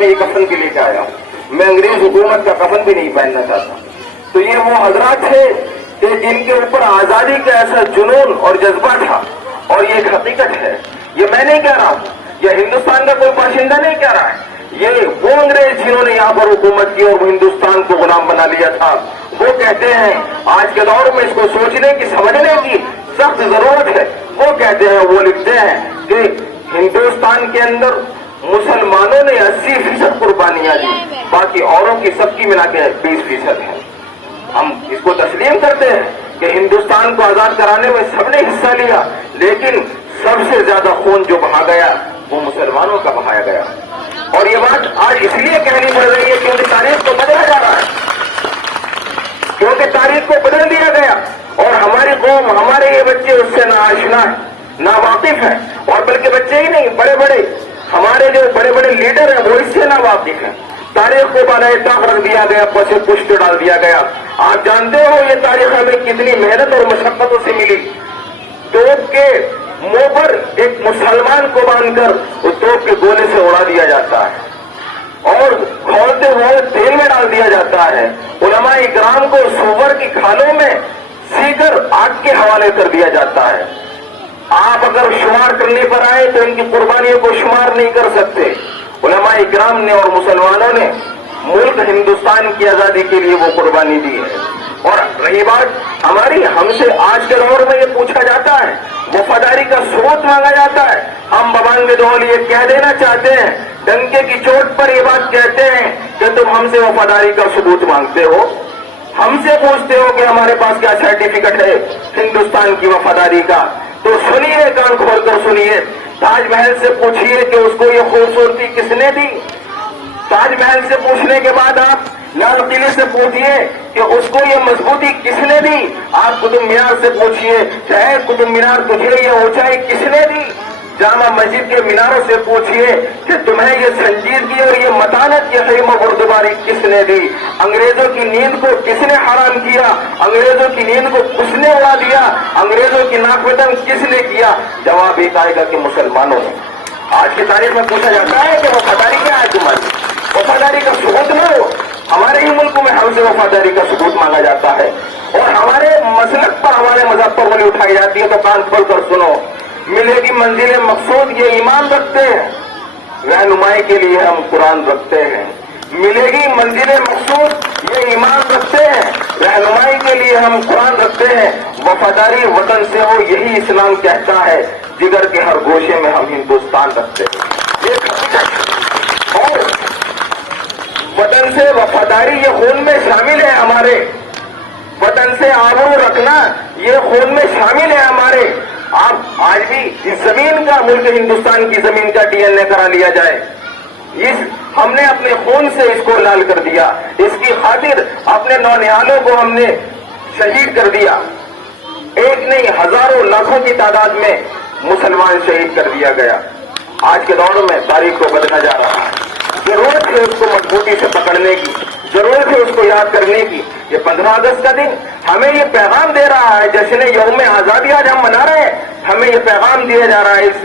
میں یہ کفن بھی لے کے آیا ہوں. میں انگریز حکومت کا کفن بھی نہیں پہننا چاہتا. تو یہ وہ حضرات تھے کہ جن کے اوپر آزادی کا ایسا جنون اور جذبہ تھا. اور یہ ایک حقیقت ہے, یہ میں نہیں کہہ رہا ہوں, یہ ہندوستان کا کوئی باشندہ نہیں کہہ رہا ہے, یہ وہ انگریز جنہوں نے یہاں پر حکومت کی اور وہ ہندوستان کو غلام بنا لیا تھا, وہ کہتے ہیں. آج کے دور میں اس کو سوچنے کی, سمجھنے کی سخت ضرورت ہے. وہ کہتے ہیں, وہ لکھتے ہیں کہ ہندوستان کے اندر مسلمانوں نے 80% قربانیاں دی, باقی اوروں کی سب کی ملا کے 20% ہے. ہم اس کو تسلیم کرتے ہیں کہ ہندوستان کو آزاد کرانے میں سب نے حصہ لیا, لیکن سب سے زیادہ خون جو بہا گیا وہ مسلمانوں کا بہایا گیا. اور یہ بات آج اس لیے کہنی پڑ رہی ہے کیونکہ تاریخ کو بدلا جا رہا ہے, کیونکہ تاریخ کو بدل دیا گیا اور ہماری قوم, ہمارے یہ بچے اس سے ناآشنا ہے, ناواقف ہیں. اور بلکہ بچے ہی نہیں, بڑے بڑے ہمارے جو بڑے بڑے لیڈر ہیں وہ اس سے ناواقف ہیں. تاریخ کو بالائے طاق رکھ دیا گیا, پسے پشت ڈال دیا گیا. آپ جانتے ہو یہ تاریخ ہمیں کتنی محنت اور مشقتوں سے ملی. توپ کے منہ پر ایک مسلمان کو باندھ کر اس توپ کے گولے سے اڑا دیا جاتا ہے اور کھولتے ہوئے تیل میں ڈال دیا جاتا ہے. علماء اکرام کو سور کی کھالوں میں سی کر آگ کے حوالے کر دیا جاتا ہے. آپ اگر شمار کرنے پر آئے تو ان کی قربانیوں کو شمار نہیں کر سکتے. علماء اکرام نے اور مسلمانوں نے ملک ہندوستان کی آزادی کے لیے وہ قربانی دی ہے. اور رہی بات ہماری, ہم سے آج کے دور میں یہ پوچھا جاتا ہے, وفاداری کا ثبوت مانگا جاتا ہے. ہم ببانگ دول یہ کہہ دینا چاہتے ہیں, ڈنکے کی چوٹ پر یہ بات کہتے ہیں کہ تم ہم سے وفاداری کا ثبوت مانگتے ہو, ہم سے پوچھتے ہو کہ ہمارے پاس کیا سرٹیفکیٹ ہے ہندوستان کی وفاداری کا. تو سنیے, کان کھول کر سنیے. تاج محل سے پوچھیے کہ اس کو یہ خوبصورتی کس نے دی. تاج محل سے پوچھنے کے بعد آپ لال قلعے سے پوچھیے کہ اس کو یہ مضبوطی کس نے دی. آپ قطب مینار سے پوچھیے, چاہے قطب مینار تجھے یہ اونچائی کس نے دی. جامع مسجد کے میناروں سے پوچھیے کہ تمہیں یہ سنجیدگی اور یہ متانت, یہ خیمہ بردباری کس نے دی. انگریزوں کی نیند کو کس نے حرام کیا, انگریزوں کی نیند کو کس نے اڑا دیا, انگریزوں کی ناک وطن کس نے کیا. جواب ایک آئے گا کہ مسلمانوں نے. آج کی تاریخ میں پوچھا جاتا ہے کہ وفاداری کیا ہے تمہاری, وفاداری کا ثبوت نہ ہو. ہمارے ہی ملک میں ہم سے وفاداری کا ثبوت مانگا جاتا ہے اور ہمارے مسلک پر, ہمارے مذہب پر انگلی اٹھائی جاتی ہے. تو کان کھول کر سنو, ملے گی منزل مقصود یہ ایمان رکھتے ہیں, رہنمائی کے لیے ہم قرآن رکھتے ہیں. ملے گی منزل مقصود یہ ایمان رکھتے ہیں, رہنمائی کے لیے ہم قرآن رکھتے ہیں. وفاداری وطن سے ہو یہی اسلام کہتا ہے, جگر کے ہر گوشے میں ہم ہندوستان رکھتے ہیں. یہ حقیقت. اور وطن سے وفاداری یہ خون میں شامل ہے ہمارے, وطن سے آبرو رکھنا یہ خون میں شامل ہے ہمارے. آپ آج بھی اس زمین کا, ملک ہندوستان کی زمین کا ڈی این اے کرا لیا جائے, ہم نے اپنے خون سے اس کو لال کر دیا. اس کی خاطر اپنے نونہالوں کو ہم نے شہید کر دیا. ایک نہیں, ہزاروں لاکھوں کی تعداد میں مسلمان شہید کر دیا گیا. آج کے دور میں تاریخ کو بدلا جا رہا ہے. ضرورت ہے اس کو مضبوطی سے پکڑنے کی, ضرورت ہے اس کو یاد کرنے کی. یہ 15 اگست کا دن ہمیں یہ پیغام دے رہا ہے, جشن یوم آزادی آج ہم منا رہے ہیں, ہمیں یہ پیغام دیا جا رہا ہے اس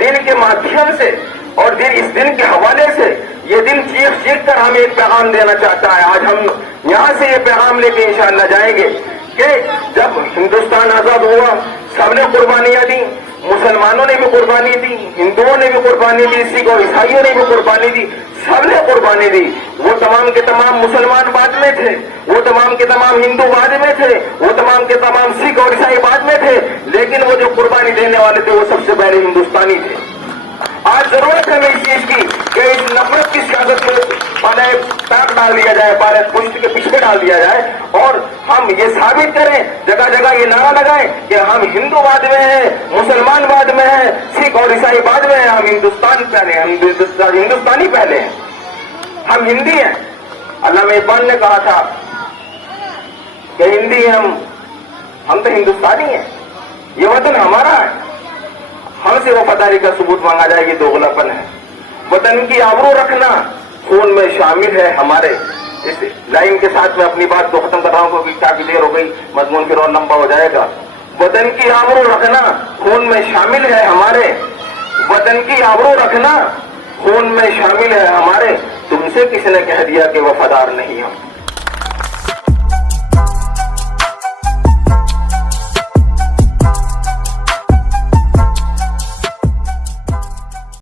دن کے مادھیم سے اور اس دن کے حوالے سے. یہ دن چیخ چیخ کر ہمیں ایک پیغام دینا چاہتا ہے. آج ہم یہاں سے یہ پیغام لے کے انشاءاللہ جائیں گے کہ جب ہندوستان آزاد ہوا سب نے قربانیاں دی, مسلمانوں نے بھی قربانی دی, ہندوؤں نے بھی قربانی دی, سکھ اور عیسائیوں نے بھی قربانی دی, سب نے قربانی دی. وہ تمام کے تمام مسلمان بعد میں تھے, وہ تمام کے تمام ہندو بعد میں تھے, وہ تمام کے تمام سکھ اور عیسائی بعد میں تھے, لیکن وہ جو قربانی دینے والے تھے وہ سب سے پہلے ہندوستانی تھے. آج ضرورت ہے اس چیز کی کہ اس نفرت کی سیاست کو پہلے ٹاک ڈال دیا جائے, پہلے پشت کے پیچھے ڈال دیا جائے اور ہم یہ ثابت کریں, جگہ جگہ یہ نعرہ لگائیں کہ ہم ہندو بعد میں ہیں, مسلمان بعد میں ہیں, سکھ اور عیسائی بعد میں ہیں, ہم ہندوستان پہلے ہیں, ہم ہندوستانی پہلے ہیں, ہم ہندی ہیں. علامہ اقبال نے کہا تھا کہ ہندی ہم تو ہندوستانی ہیں, یہ وطن ہمارا ہے. ہم سے وفاداری کا ثبوت مانگا جائے, یہ دوغلاپن ہے. وطن کی آبرو رکھنا خون میں شامل ہے ہمارے. اس لائن کے ساتھ میں اپنی بات کو ختم کر رہا ہوں کیونکہ کافی دیر ہو گئی, مضمون پھر اور لمبا ہو جائے گا. وطن کی آبرو رکھنا خون میں شامل ہے ہمارے, وطن کی آبرو رکھنا خون میں شامل ہے ہمارے. تم سے کس نے کہہ دیا کہ وفادار نہیں ہم؟